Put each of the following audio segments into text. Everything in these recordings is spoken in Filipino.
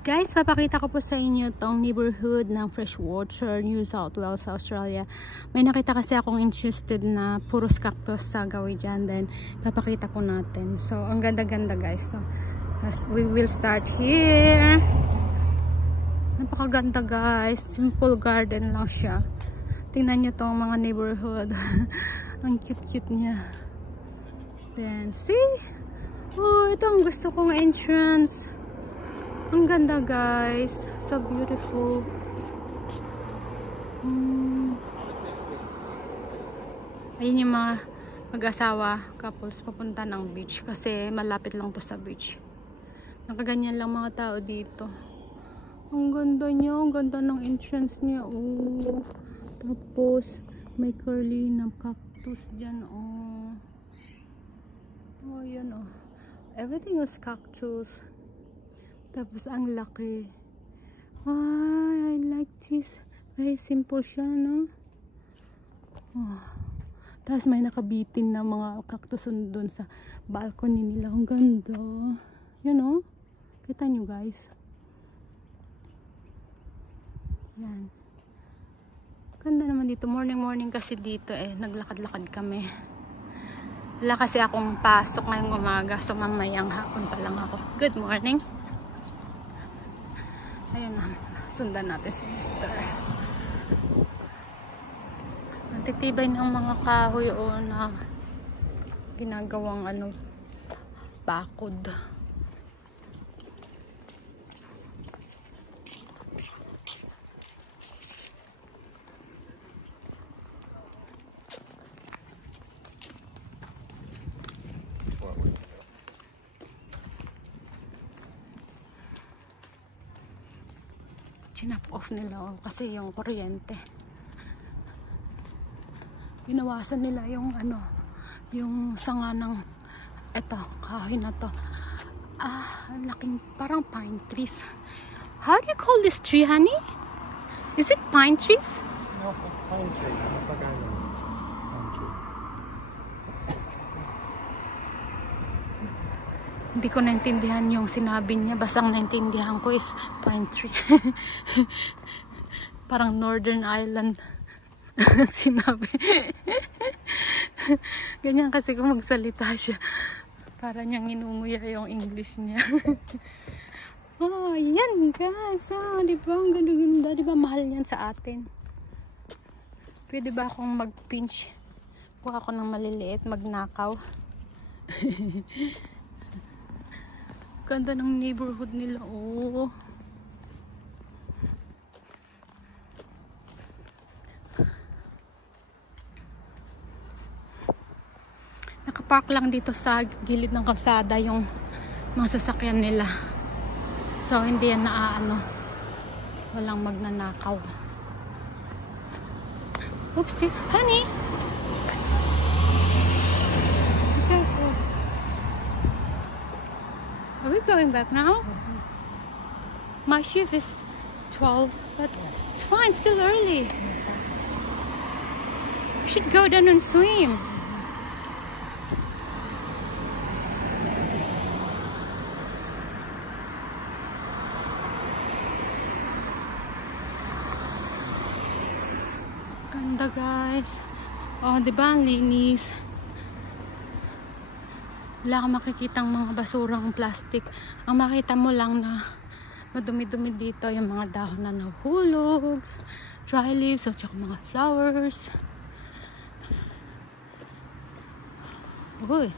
Guys, papakita ko po sa inyo tong neighborhood ng Freshwater, New South Wales, Australia. May nakita kasi akong interested na puros cactus sa gawin dyan. Then, papakita ko natin. So, ang ganda-ganda guys. So, we will start here. Napakaganda guys. Simple garden lang siya. Tingnan nyo tong mga neighborhood. Ang cute-cute niya. Then, see? Oh, ito ang gusto kong entrance. Ang ganda guys. So beautiful. Ayun yung mga mag-asawa, couples, papunta ng beach. Kasi malapit lang to sa beach. Nakaganyan lang mga tao dito. Ang ganda niya. Ang ganda ng entrance niya. Oh. Tapos, may curly na cactus dyan. Oh. Oh, yan oh. Everything is cactus. Tapos ang laki. Ah, I like this. Very simple siya, no? Oh. Tapos may nakabitin na mga cactus doon sa balcony nila. Ang ganda. Yan, no? Kita nyo, guys. Yan. Ganda naman dito. Morning kasi dito eh. Naglakad-lakad kami. Wala kasi akong pasok ngayong umaga. So mamayang hapon pa lang ako. Good morning. Ayun na, sundan natin si Mr. Natitibay ng mga kahoy o na ginagawang ano, bakod. Sinap off nila kasi yung kuryente. Ginawasan nila yung ano, yung sanga ng eto, kahoy na to. Ah, laking parang pine trees. How do you call this tree, honey? Is it pine trees? No, pine tree. Pine tree. Hindi ko naintindihan yung sinabi niya. Basta ang naintindihan ko is pine tree. Parang Northern Ireland sinabi. Ganyan kasi kung magsalita siya. Para niyang inumuya yung English niya. Oh, yan guys. Oh, diba? Ang ganda-ganda. Diba mahal yan sa atin? Pwede ba akong mag-pinch? Kuha ako ng maliliit, magnakaw. Ganda ng neighborhood nila. Oh. Nakapark lang dito sa gilid ng kalsada yung mga sasakyan nila. So hindi yan naaano. Walang magnanakaw. Oopsie. Honey! Are we going back now? My shift is 12, but it's fine, still early. We should go down and swim. Ganda guys. Oh, diba ang linis? Wala kang makikitang mga basurang plastic. Ang makita mo lang na madumi-dumi dito yung mga dahon na nahulog, dry leaves, at saka mga flowers. Uy,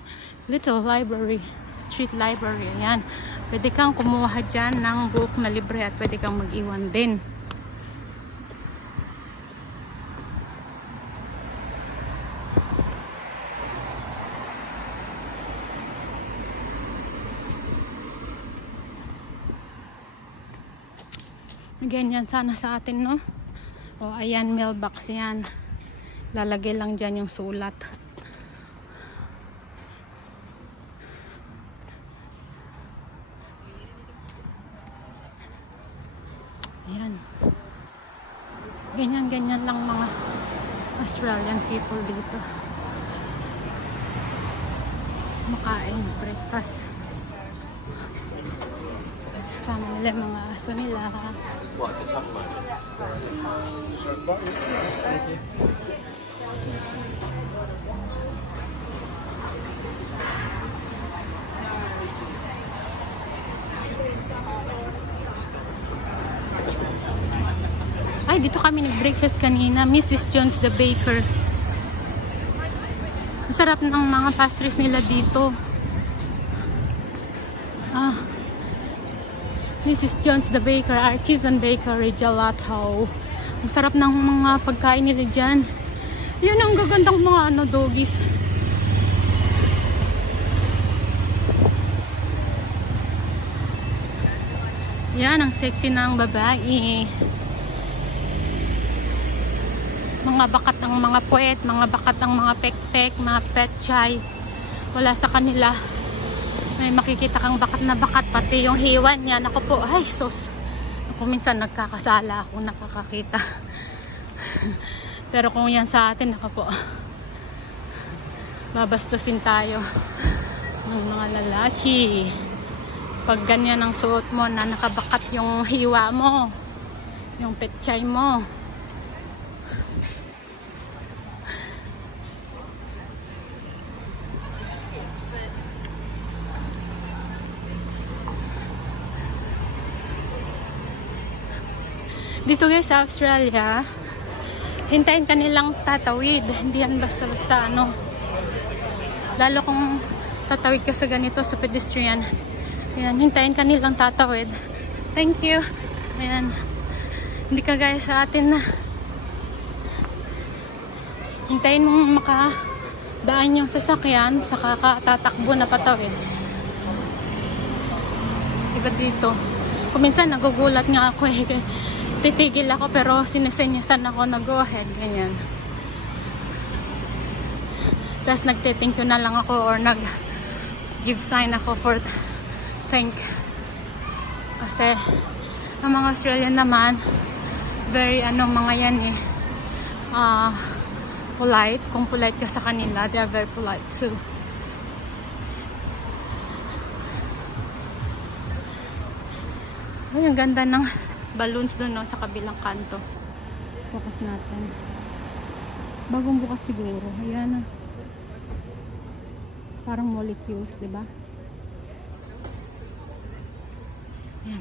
little library, street library. Ayan. Pwede kang kumuha dyan ng book na libre at pwede kang mag-iwan din. Ganyan sana sa atin, no? O, ayan, mailbox yan. Lalagay lang dyan yung sulat. Ayan. Ganyan-ganyan lang mga Australian people dito. Makain breakfast. Kasama nila yung mga aso nila. What, it's a tough one? Thank you. Ay, dito kami nag-breakfast kanina. Mrs. Jones the Baker. Masarap ng mga pastries nila dito. Mrs. Jones the Baker, Artisan Bakery, Gelato. Ang sarap ng mga pagkain nila dyan. Yun ang gagandang mga doggies. Yan, ang sexy ng babae. Mga bakat ng mga puwet, mga bakat ng mga pek-pek, mga petchay. Wala sa kanila. May makikita kang bakat na bakat, pati yung hiwan niya. Ako po, ay sus. Ako minsan nagkakasala ako nakakakita. Pero kung yan sa atin, ako po, babastusin tayo ng mga lalaki. Pag ganyan ang suot mo na nakabakat yung hiwa mo, yung petchay mo. Dito guys sa Australia, hintayin ka nilang tatawid. Hindi yan basta-basta lalo kung tatawid ka sa ganito sa pedestrian. Ayan, hintayin ka nilang tatawid. Thank you. Ayan. Hindi ka gaya sa atin na hintayin mong makadaan yung sasakyan saka ka tatakbo na patawid. Iba dito. Kung minsan nagugulat nga ako titigil ako pero sinasenyasan ako na go ahead, ganyan. Tapos nagte-thank you na lang ako or nag-give sign ako for thank. Kasi ang mga Australian naman very mga yan polite. Kung polite ka sa kanila, they are very polite too. Ay, ang ganda ng balloons doon sa kabilang kanto. Focus natin. Bagong bukas siguro. Ayan parang molecules, di ba? Ayan.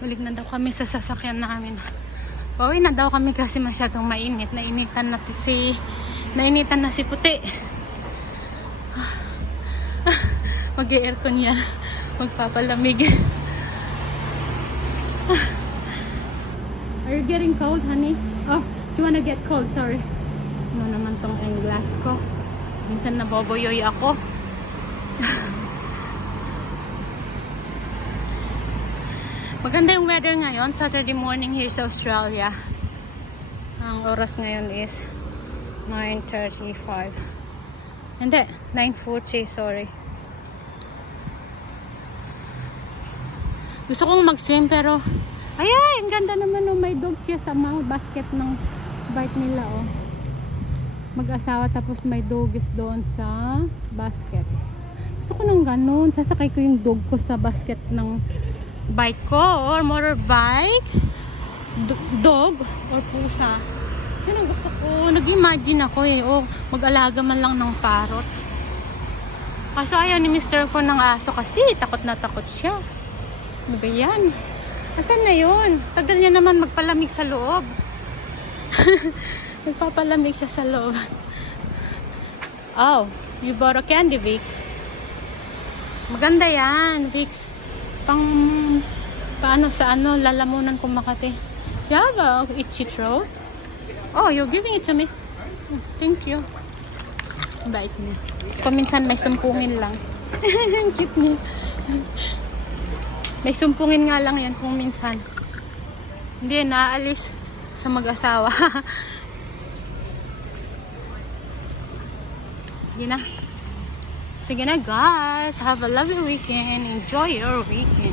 Balik na daw kami sa sasakyan namin. Pauwi na daw kami kasi masyadong mainit. Nainitan na si Puti. Mag-aircon yan. Magpapalamig. Are you getting cold, honey? Oh, do you wanna get cold? Sorry. Ano naman tong glass ko. Minsan naboboyoy ako. Maganda yung weather ngayon. Saturday morning here sa Australia. Ang oras ngayon is 9:35. Hindi, 9:40. Sorry. Gusto kong mag-swim pero ay, ang ganda naman may dog siya sa mga basket ng bike nila mag-asawa tapos may dogs doon sa basket. Gusto ko ng ganun. Sasakay ko yung dog ko sa basket ng bike ko or motorbike, dog or pusa. Yun ang gusto ko. Nag-imagine ako mag-alaga man lang ng parrot. Kaso ayaw ni Mr. ko ng aso kasi takot na takot siya. Ano ba yan? Asan na yun? Tagal niya naman magpalamig sa loob. Nagpapalamig siya sa loob. Oh, you bought a candy, Vicks. Maganda yan, Vicks. Paano sa lalamunan ko Makati. Do you have a itchy throat? Oh, you're giving it to me. Thank you. Bait niya. Paminsan may sumpungin lang. Cute niya. May sumpungin nga lang yan kung minsan. Hindi, naalis sa mag-asawa. Sige na guys. Have a lovely weekend. Enjoy your weekend.